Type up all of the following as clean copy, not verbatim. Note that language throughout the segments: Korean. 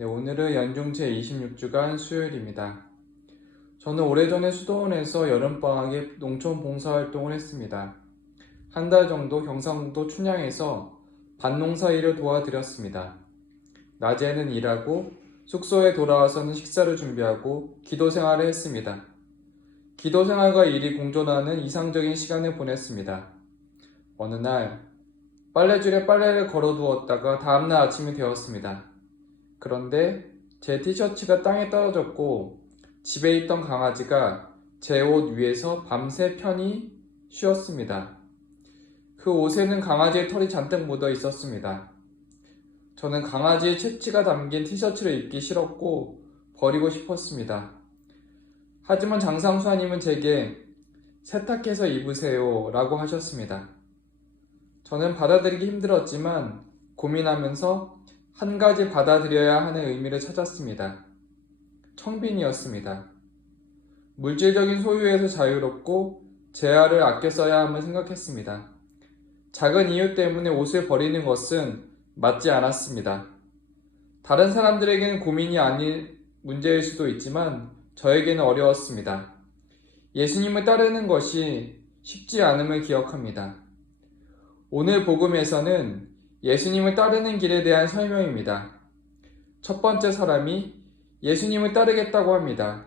네, 오늘은 연중 제26주간 수요일입니다. 저는 오래전에 수도원에서 여름방학에 농촌 봉사활동을 했습니다. 한 달 정도 경상북도 춘향에서 밭농사 일을 도와드렸습니다. 낮에는 일하고 숙소에 돌아와서는 식사를 준비하고 기도 생활을 했습니다. 기도 생활과 일이 공존하는 이상적인 시간을 보냈습니다. 어느 날 빨래줄에 빨래를 걸어두었다가 다음날 아침이 되었습니다. 그런데 제 티셔츠가 땅에 떨어졌고 집에 있던 강아지가 제 옷 위에서 밤새 편히 쉬었습니다. 그 옷에는 강아지의 털이 잔뜩 묻어 있었습니다. 저는 강아지의 채취가 담긴 티셔츠를 입기 싫었고 버리고 싶었습니다. 하지만 장상수아님은 제게 세탁해서 입으세요 라고 하셨습니다. 저는 받아들이기 힘들었지만 고민하면서 한 가지 받아들여야 하는 의미를 찾았습니다. 청빈이었습니다. 물질적인 소유에서 자유롭고 재화를 아껴 써야 함을 생각했습니다. 작은 이유 때문에 옷을 버리는 것은 맞지 않았습니다. 다른 사람들에게는 고민이 아닌 문제일 수도 있지만 저에게는 어려웠습니다. 예수님을 따르는 것이 쉽지 않음을 기억합니다. 오늘 복음에서는 예수님을 따르는 길에 대한 설명입니다. 첫 번째 사람이 예수님을 따르겠다고 합니다.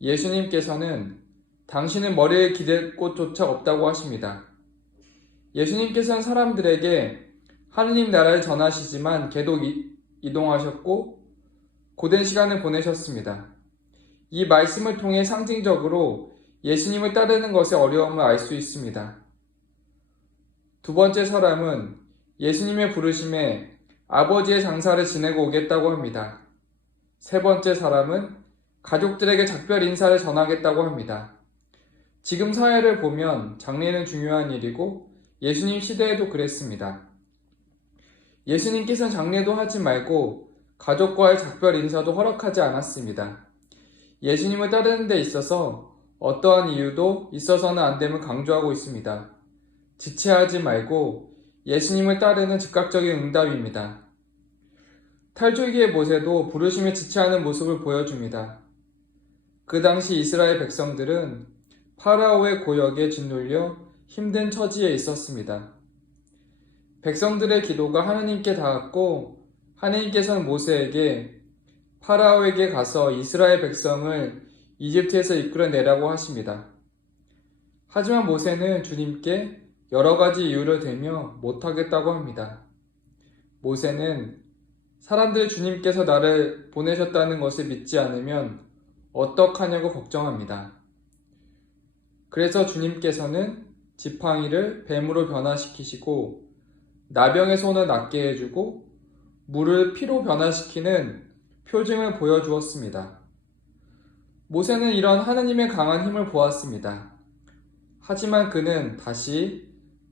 예수님께서는 당신은 머리에 기댈 곳조차 없다고 하십니다. 예수님께서는 사람들에게 하느님 나라를 전하시지만 계속 이동하셨고 고된 시간을 보내셨습니다. 이 말씀을 통해 상징적으로 예수님을 따르는 것의 어려움을 알 수 있습니다. 두 번째 사람은 예수님의 부르심에 아버지의 장사를 지내고 오겠다고 합니다. 세 번째 사람은 가족들에게 작별 인사를 전하겠다고 합니다. 지금 사회를 보면 장례는 중요한 일이고 예수님 시대에도 그랬습니다. 예수님께서는 장례도 하지 말고 가족과의 작별 인사도 허락하지 않았습니다. 예수님을 따르는 데 있어서 어떠한 이유도 있어서는 안 됨을 강조하고 있습니다. 지체하지 말고 예수님을 따르는 즉각적인 응답입니다. 탈출기의 모세도 부르심에 지체하는 모습을 보여줍니다. 그 당시 이스라엘 백성들은 파라오의 고역에 짓눌려 힘든 처지에 있었습니다. 백성들의 기도가 하느님께 닿았고 하느님께서는 모세에게 파라오에게 가서 이스라엘 백성을 이집트에서 이끌어내라고 하십니다. 하지만 모세는 주님께 여러 가지 이유를 대며 못하겠다고 합니다. 모세는 사람들이 주님께서 나를 보내셨다는 것을 믿지 않으면 어떡하냐고 걱정합니다. 그래서 주님께서는 지팡이를 뱀으로 변화시키시고 나병의 손을 낫게 해주고 물을 피로 변화시키는 표징을 보여주었습니다. 모세는 이런 하느님의 강한 힘을 보았습니다. 하지만 그는 다시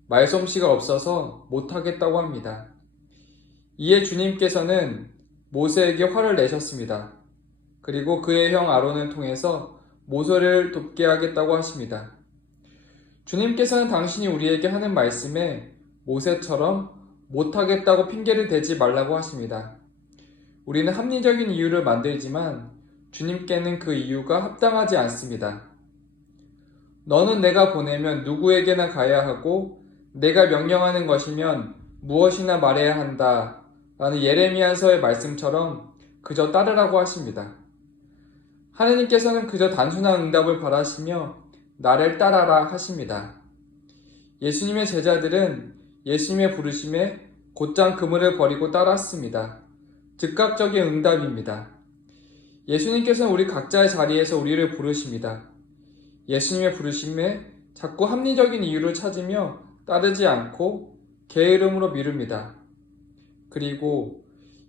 말솜씨가 없어서 못하겠다고 합니다. 이에 주님께서는 모세에게 화를 내셨습니다. 그리고 그의 형 아론을 통해서 모세를 돕게 하겠다고 하십니다. 주님께서는 당신이 우리에게 하는 말씀에 모세처럼 못하겠다고 핑계를 대지 말라고 하십니다. 우리는 합리적인 이유를 만들지만 주님께는 그 이유가 합당하지 않습니다. 너는 내가 보내면 누구에게나 가야 하고 내가 명령하는 것이면 무엇이나 말해야 한다 라는 예레미야서의 말씀처럼 그저 따르라고 하십니다. 하느님께서는 그저 단순한 응답을 바라시며 나를 따라라 하십니다. 예수님의 제자들은 예수님의 부르심에 곧장 그물을 버리고 따랐습니다. 즉각적인 응답입니다. 예수님께서는 우리 각자의 자리에서 우리를 부르십니다. 예수님의 부르심에 자꾸 합리적인 이유를 찾으며 따르지 않고 게으름으로 미룹니다. 그리고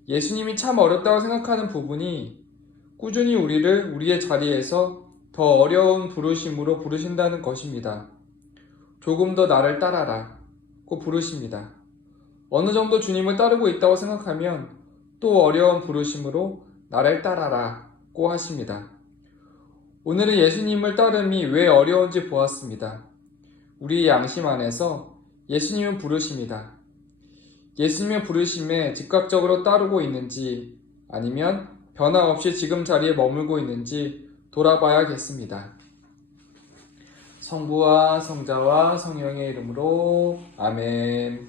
예수님이 참 어렵다고 생각하는 부분이 꾸준히 우리를 우리의 자리에서 더 어려운 부르심으로 부르신다는 것입니다. 조금 더 나를 따라라고 부르십니다. 어느 정도 주님을 따르고 있다고 생각하면 또 어려운 부르심으로 나를 따라라고 하십니다. 오늘은 예수님을 따름이 왜 어려운지 보았습니다. 우리의 양심 안에서 예수님은 부르십니다. 예수님의 부르심에 즉각적으로 따르고 있는지 아니면 변함없이 지금 자리에 머물고 있는지 돌아봐야겠습니다. 성부와 성자와 성령의 이름으로 아멘.